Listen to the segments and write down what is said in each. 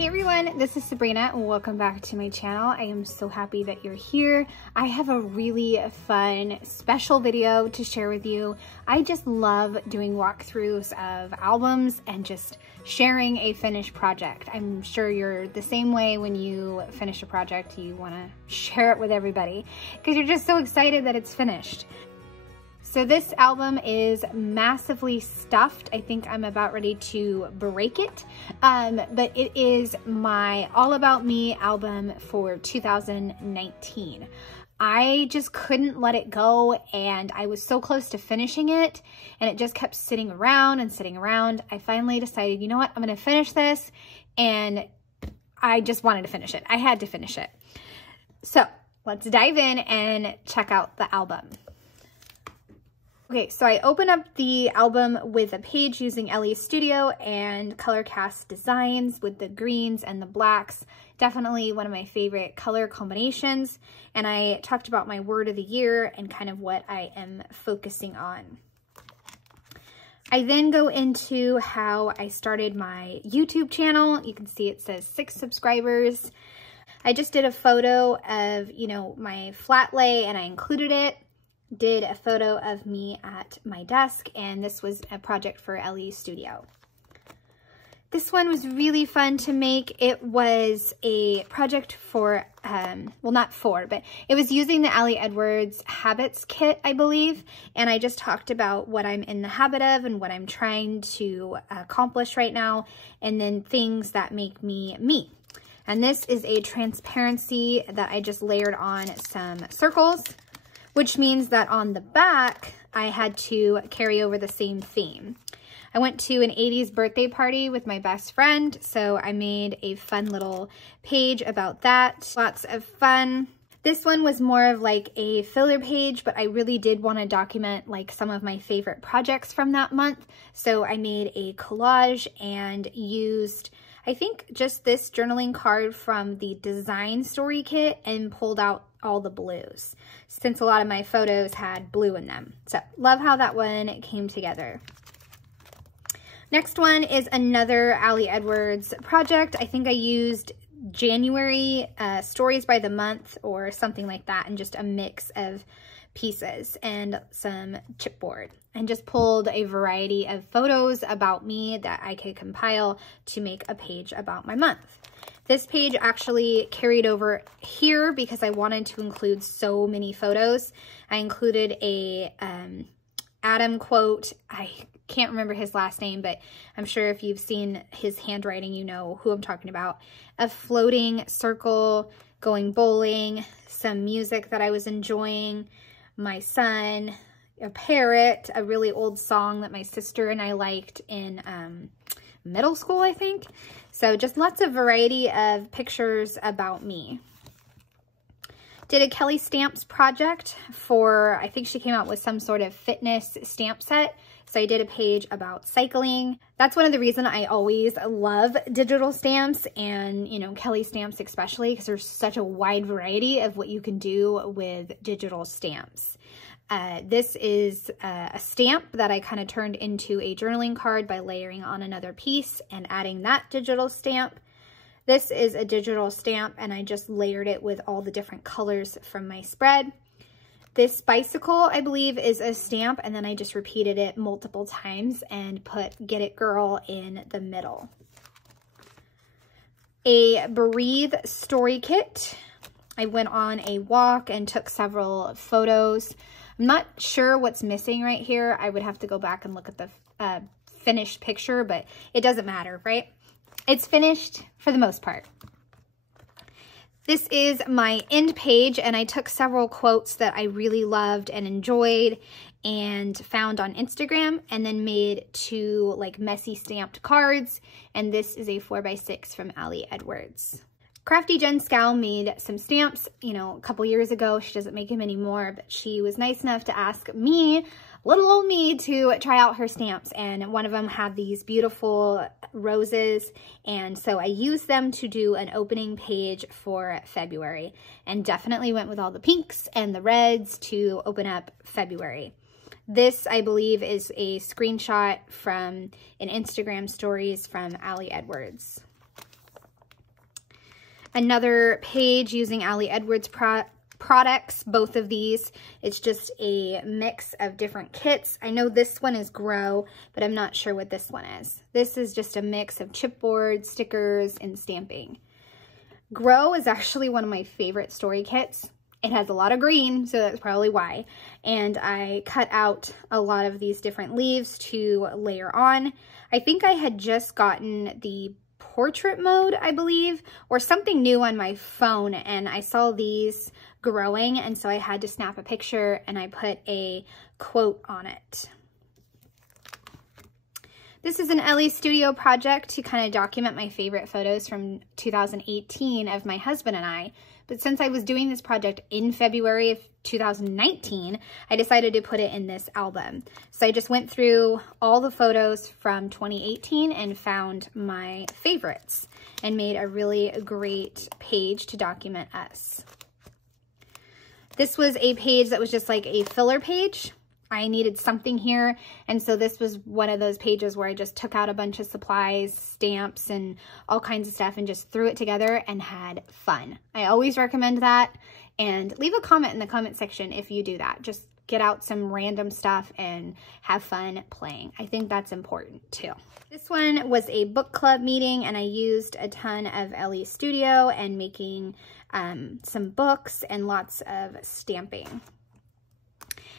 Hey everyone, this is Sabrina and welcome back to my channel. I am so happy that you're here. I have a really fun special video to share with you. I just love doing walkthroughs of albums and just sharing a finished project. I'm sure you're the same way. When you finish a project, you want to share it with everybody because you're just so excited that it's finished. So this album is massively stuffed. I think I'm about ready to break it, but it is my All About Me album for 2019. I just couldn't let it go, and I was so close to finishing it, and it just kept sitting around and sitting around. I finally decided, you know what, I'm gonna finish this, and I just wanted to finish it. I had to finish it. So let's dive in and check out the album. Okay, so I open up the album with a page using Elle Studio and color cast designs with the greens and the blacks. Definitely one of my favorite color combinations. And I talked about my word of the year and kind of what I am focusing on. I then go into how I started my YouTube channel. You can see it says 6 subscribers. I just did a photo of, my flat lay and I included it. Did a photo of me at my desk, and this was a project for Elle Studio. This one was really fun to make. It was a project for, well, not for, but it was using the Ali Edwards Habits Kit, I believe, and I just talked about what I'm in the habit of and what I'm trying to accomplish right now, and then things that make me me. And this is a transparency that I just layered on some circles, which means that on the back, I had to carry over the same theme. I went to an 80s birthday party with my best friend, so I made a fun little page about that. Lots of fun. This one was more of like a filler page, but I really did want to document like some of my favorite projects from that month. So I made a collage and used, I think, just this journaling card from the design story kit and pulled out all the blues, since a lot of my photos had blue in them. So love how that one came together. Next one is another Ali Edwards project. I think I used January stories by the month or something like that, and just a mix of pieces and some chipboard, and just pulled a variety of photos about me that I could compile to make a page about my month. This page actually carried over here because I wanted to include so many photos. I included a Adam quote. I can't remember his last name, but I'm sure if you've seen his handwriting, you know who I'm talking about. A floating circle, going bowling, some music that I was enjoying, my son, a parrot, a really old song that my sister and I liked in middle school, I think. So just lots of variety of pictures about me. Did a Kellie Stamps project for, I think she came out with some sort of fitness stamp set. So I did a page about cycling. That's one of the reasons I always love digital stamps, and, Kellie Stamps especially, because there's such a wide variety of what you can do with digital stamps. This is a stamp that I kind of turned into a journaling card by layering on another piece and adding that digital stamp. This is a digital stamp, and I just layered it with all the different colors from my spread. This bicycle, I believe, is a stamp, and then I just repeated it multiple times and put Get It Girl in the middle. A Breathe story kit. I went on a walk and took several photos. I'm not sure what's missing right here. I would have to go back and look at the finished picture, but it doesn't matter, right? It's finished for the most part. This is my end page, and I took several quotes that I really loved and enjoyed and found on Instagram, and then made 2 like messy stamped cards. And this is a 4x6 from Ali Edwards. Crafty Jen Scow made some stamps, a couple years ago. She doesn't make them anymore, but she was nice enough to ask me, little old me, to try out her stamps. And one of them had these beautiful roses. And so I used them to do an opening page for February, and definitely went with all the pinks and the reds to open up February. This, I believe, is a screenshot from an Instagram stories from Ali Edwards. Another page using Ali Edwards products, both of these. It's just a mix of different kits. I know this one is Grow, but I'm not sure what this one is. This is just a mix of chipboard, stickers, and stamping. Grow is actually one of my favorite story kits. It has a lot of green, so that's probably why. And I cut out a lot of these different leaves to layer on. I think I had just gotten the portrait mode, I believe, or something new on my phone, and I saw these growing, and so I had to snap a picture and I put a quote on it. This is an Elle Studio project to kind of document my favorite photos from 2018 of my husband and I. But since I was doing this project in February of 2019, I decided to put it in this album. So I just went through all the photos from 2018 and found my favorites and made a really great page to document us. This was a page that was just like a filler page. I needed something here, and so this was one of those pages where I just took out a bunch of supplies, stamps, and all kinds of stuff and just threw it together and had fun. I always recommend that, and leave a comment in the comment section if you do that. Just get out some random stuff and have fun playing. I think that's important too. This one was a book club meeting, and I used a ton of Elle Studio and making some books and lots of stamping.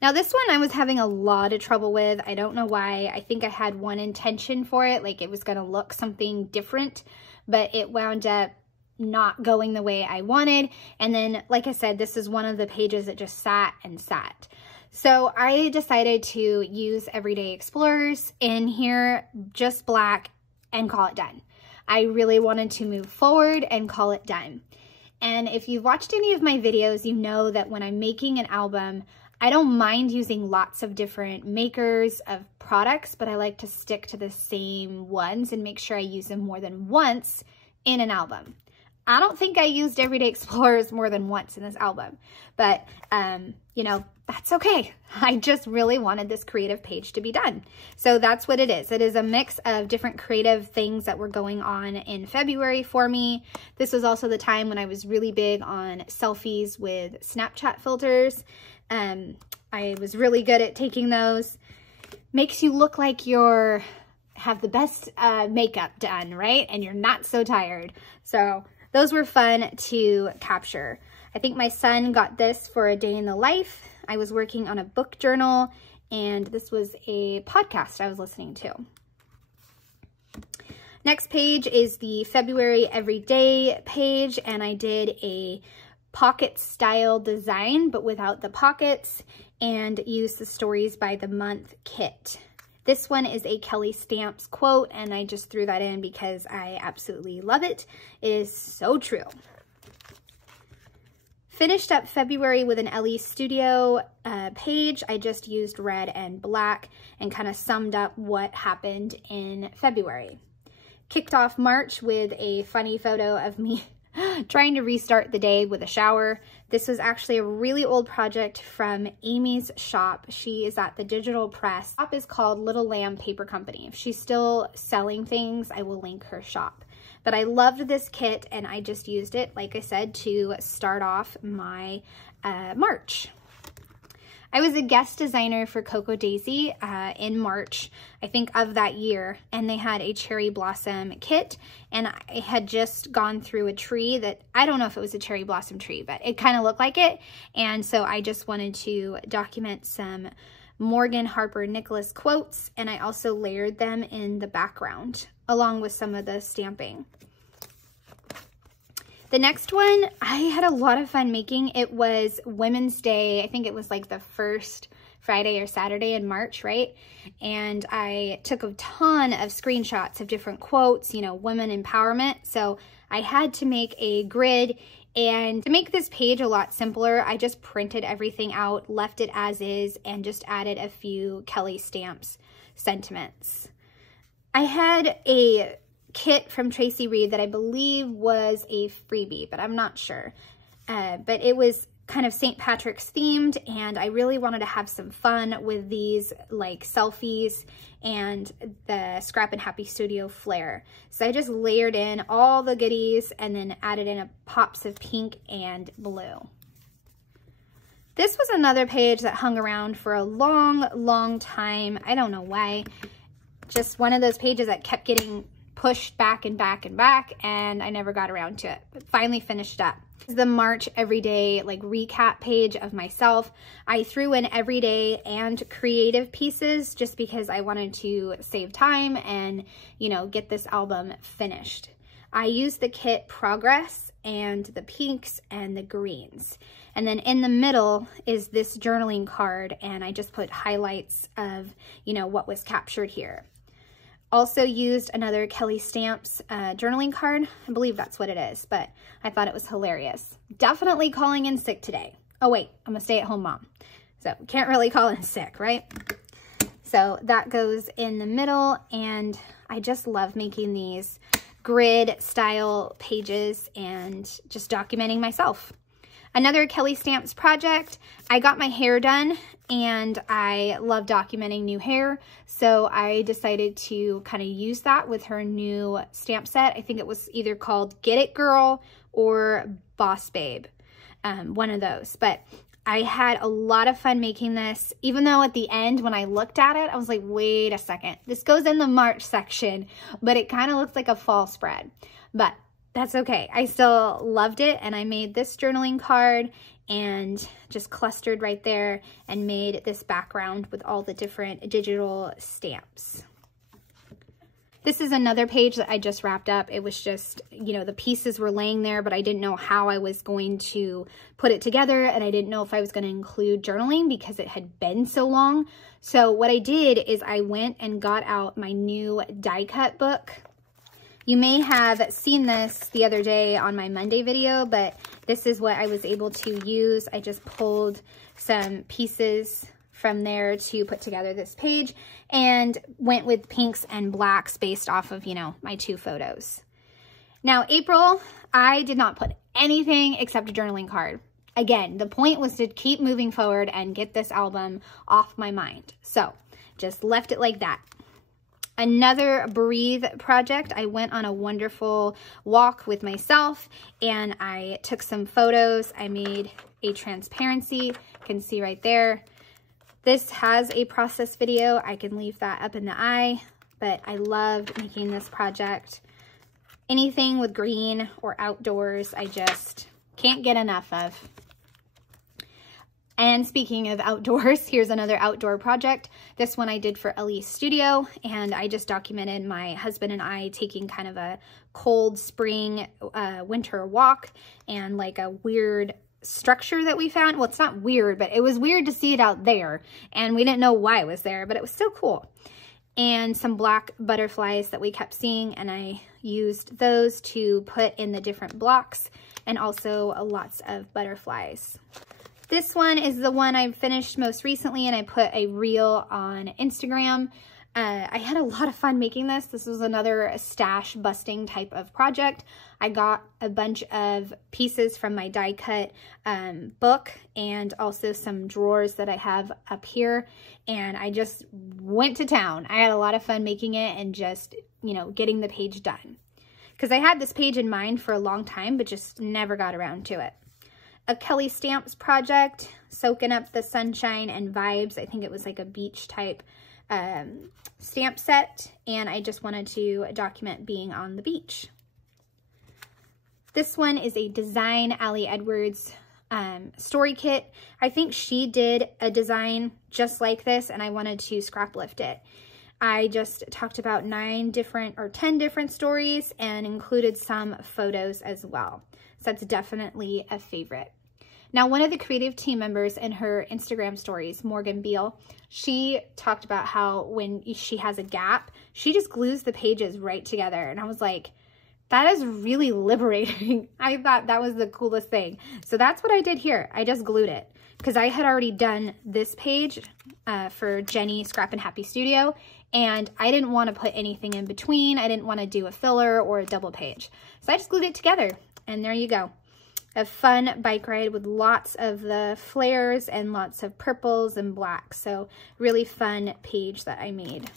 Now this one I was having a lot of trouble with. I don't know why. I think I had one intention for it, like it was gonna look something different, but it wound up not going the way I wanted. And then, like I said, this is one of the pages that just sat and sat. So I decided to use Everyday Explorers in here, just black, and call it done. I really wanted to move forward and call it done. And if you've watched any of my videos, you know that when I'm making an album, I don't mind using lots of different makers of products, but I like to stick to the same ones and make sure I use them more than once in an album. I don't think I used Everyday Explorers more than once in this album, but you know, that's okay. I just really wanted this creative page to be done. So that's what it is. It is a mix of different creative things that were going on in February for me. This was also the time when I was really big on selfies with Snapchat filters. I was really good at taking those. Makes you look like you're have the best makeup done, right? And you're not so tired. So those were fun to capture. I think my son got this for a day in the life. I was working on a book journal, and this was a podcast I was listening to. Next page is the February Everyday page, and I did a pocket style design, but without the pockets, and used the Stories by the Month kit. This one is a Kellie Stamps quote, and I just threw that in because I absolutely love it. It is so true. Finished up February with an Elle Studio page. I just used red and black and kind of summed up what happened in February. Kicked off March with a funny photo of me trying to restart the day with a shower. This was actually a really old project from Amy's shop. She is at the Digital Press. Shop is called Little Lamb Paper Company. If she's still selling things, I will link her shop. But I loved this kit, and I just used it, like I said, to start off my March. I was a guest designer for Coco Daisy in March, I think, of that year, and they had a cherry blossom kit, and I had just gone through a tree that, I don't know if it was a cherry blossom tree, but it kind of looked like it, and so I just wanted to document some Morgan Harper Nicholas quotes, and I also layered them in the background, along with some of the stamping. The next one, I had a lot of fun making. It was Women's Day. I think it was like the first Friday or Saturday in March, right? And I took a ton of screenshots of different quotes, you know, women empowerment. So I had to make a grid, and to make this page a lot simpler, I just printed everything out, left it as is, and just added a few Kellie Stamps sentiments. I had a kit from Tracy Reed that I believe was a freebie, but I'm not sure. But it was kind of St. Patrick's themed, and I really wanted to have some fun with these like selfies and the Scrap and Happy Studio flair. So I just layered in all the goodies and then added in pops of pink and blue. This was another page that hung around for a long time. I don't know why. Just one of those pages that kept getting pushed back and back and back, and I never got around to it, but finally finished up. This is the March everyday like recap page of myself. I threw in everyday and creative pieces just because I wanted to save time and, you know, get this album finished. I used the kit Progress and the pinks and the greens. And then in the middle is this journaling card, and I just put highlights of, you know, what was captured here. Also used another Kellie Stamps journaling card. I believe that's what it is, but I thought it was hilarious. Definitely calling in sick today. Oh wait, I'm a stay-at-home mom, so can't really call in sick, right? So that goes in the middle, and I just love making these grid style pages and just documenting myself. Another Kellie Stamps project. I got my hair done and I love documenting new hair, so I decided to kind of use that with her new stamp set. I think it was either called Get It Girl or Boss Babe, one of those. But I had a lot of fun making this, even though at the end when I looked at it, I was like, wait a second, this goes in the March section, but it kind of looks like a fall spread. But that's okay. I still loved it, and I made this journaling card and just clustered right there and made this background with all the different digital stamps. This is another page that I just wrapped up. It was just, you know, the pieces were laying there, but I didn't know how I was going to put it together, and I didn't know if I was going to include journaling because it had been so long. So what I did is I went and got out my new die cut book. You may have seen this the other day on my Monday video, but this is what I was able to use. I just pulled some pieces from there to put together this page and went with pinks and blacks based off of, you know, my two photos. Now, April, I did not put anything except a journaling card. Again, the point was to keep moving forward and get this album off my mind. So just left it like that. Another Breathe project. I went on a wonderful walk with myself and I took some photos. I made a transparency, you can see right there. This has a process video. I can leave that up in the eye, but I loved making this project. Anything with green or outdoors, I just can't get enough of. And speaking of outdoors, here's another outdoor project. This one I did for Elle's studio, and I just documented my husband and I taking kind of a cold spring winter walk and like a weird structure that we found. Well, it's not weird, but it was weird to see it out there, and we didn't know why it was there, but it was still cool. And some black butterflies that we kept seeing, and I used those to put in the different blocks, and also lots of butterflies. This one is the one I finished most recently, and I put a reel on Instagram. I had a lot of fun making this. This was another stash busting type of project. I got a bunch of pieces from my die cut book and also some drawers that I have up here, and I just went to town. I had a lot of fun making it and just, you know, getting the page done. Because I had this page in mind for a long time, but just never got around to it. A Kellie Stamps project, soaking up the sunshine and vibes. I think it was like a beach type stamp set, and I just wanted to document being on the beach. This one is a Design Allie Edwards story kit. I think she did a design just like this, and I wanted to scrap lift it. I just talked about 10 different stories and included some photos as well. So that's definitely a favorite. Now, one of the creative team members in her Instagram stories, Morgan Beal, she talked about how when she has a gap, she just glues the pages right together. And I was like, that is really liberating. I thought that was the coolest thing. So that's what I did here. I just glued it because I had already done this page for Jenny Scrap and Happy Studio, and I didn't want to put anything in between. I didn't want to do a filler or a double page. So I just glued it together, and there you go. A fun bike ride with lots of the flares and lots of purples and blacks. So really fun page that I made.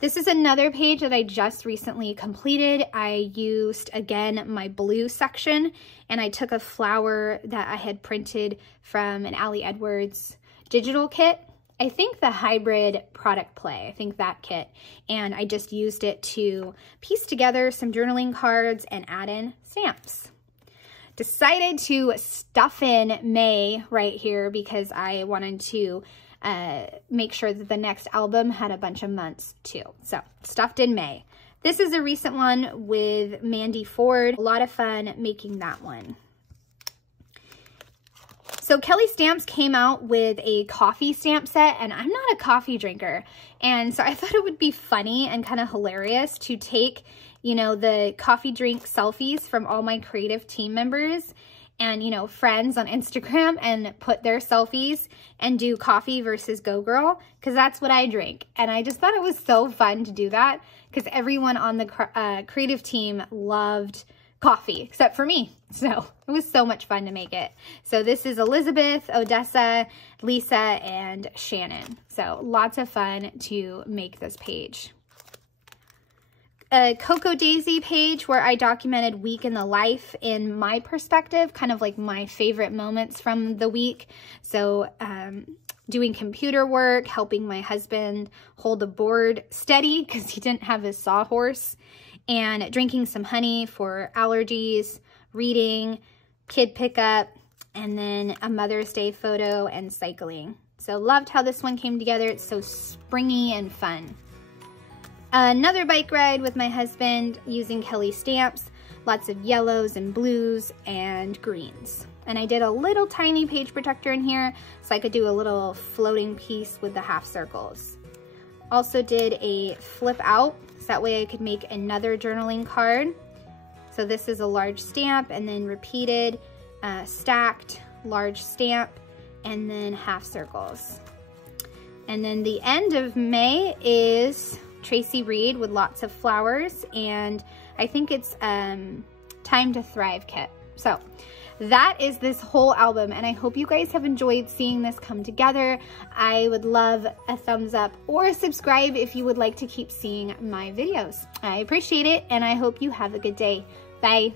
This is another page that I just recently completed. I used, again, my blue section, and I took a flower that I had printed from an Allie Edwards digital kit. I think the hybrid product play, I think that kit. And I just used it to piece together some journaling cards and add in stamps. Decided to stuff in May right here because I wanted to make sure that the next album had a bunch of months too. So stuffed in May. This is a recent one with Mandy Ford. A lot of fun making that one. So Kellie Stamps came out with a coffee stamp set, and I'm not a coffee drinker. And so I thought it would be funny and kind of hilarious to take, you know, the coffee drink selfies from all my creative team members and, you know, friends on Instagram and put their selfies and do coffee versus Go Girl, because that's what I drink. And I just thought it was so fun to do that because everyone on the creative team loved coffee except for me. So it was so much fun to make it. So this is Elizabeth, Odessa, Lisa, and Shannon. So lots of fun to make this page. A Cocoa Daisy page where I documented week in the life in my perspective, kind of like my favorite moments from the week. So doing computer work, helping my husband hold a board steady because he didn't have his sawhorse, and drinking some honey for allergies, reading, kid pickup, and then a Mother's Day photo and cycling. So loved how this one came together. It's so springy and fun. Another bike ride with my husband using Kellie Stamps, lots of yellows and blues and greens. And I did a little tiny page protector in here so I could do a little floating piece with the half circles. Also did a flip out, so that way I could make another journaling card. So this is a large stamp and then repeated, stacked, large stamp, and then half circles. And then the end of May is Tracy Reed with lots of flowers, and I think it's Time to Thrive kit. So that is this whole album, and I hope you guys have enjoyed seeing this come together. I would love a thumbs up or subscribe if you would like to keep seeing my videos. I appreciate it, and I hope you have a good day. Bye.